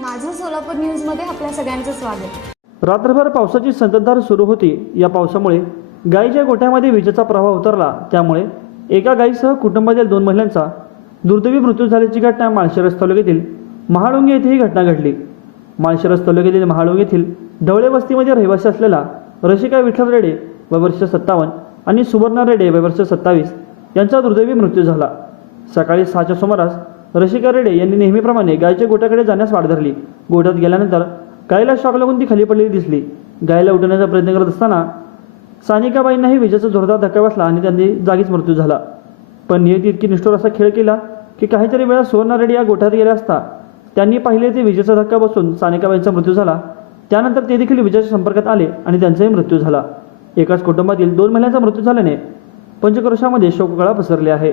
माझं सोलापूर न्यूजमध्ये आपल्या सगळ्यांचं स्वागत. रात्रभर पावसाची संततधार सुरू होती. या पावसामुळे गायीच्या गोठ्यामध्ये विजेचा प्रवाह उतरला. त्यामुळे एका गायीसह कुटुंबातील दोन महिलांचा दुर्दैवी मृत्यू झाल्याची घटना माळशिरस तालुक्यातील महाळुंगे येथे ही घटना घडली. माळशिरस तालुक्यातील महाळुंग येथील ढवळे वस्तीमध्ये रहिवासी असलेला रशिका विठ्ठल रेडे वय वर्ष सत्तावन्न आणि सुवर्णा रेडे वय वर्ष सत्तावीस यांचा दुर्दैवी मृत्यू झाला. सकाळी सहाच्या सुमारास रशिका रेडे यांनी नेहमीप्रमाणे गायीच्या गोठ्याकडे जाण्यास वाट धरली. गोठ्यात गेल्यानंतर गायीला शॉक लागून ती खाली पडलेली दिसली. गायला उठवण्याचा प्रयत्न करत असताना सानिकाबाईंनाही विजेचा जोरदार धक्का बसला आणि त्यांनी जागीच मृत्यू झाला. पण नियती इतकी निष्ठुर असा खेळ केला की काहीतरी वेळा सुवर्णा रेड्डी या गोठ्यात गेल्या असता त्यांनी पाहिले ते विजेचा धक्का बसून सानिकाबाईंचा मृत्यू झाला. त्यानंतर ते देखील विजेच्या संपर्कात आले आणि त्यांचाही मृत्यू झाला. एकाच कुटुंबातील दोन महिलांचा मृत्यू झाल्याने पंचक्रोशामध्ये शोककळा पसरली आहे.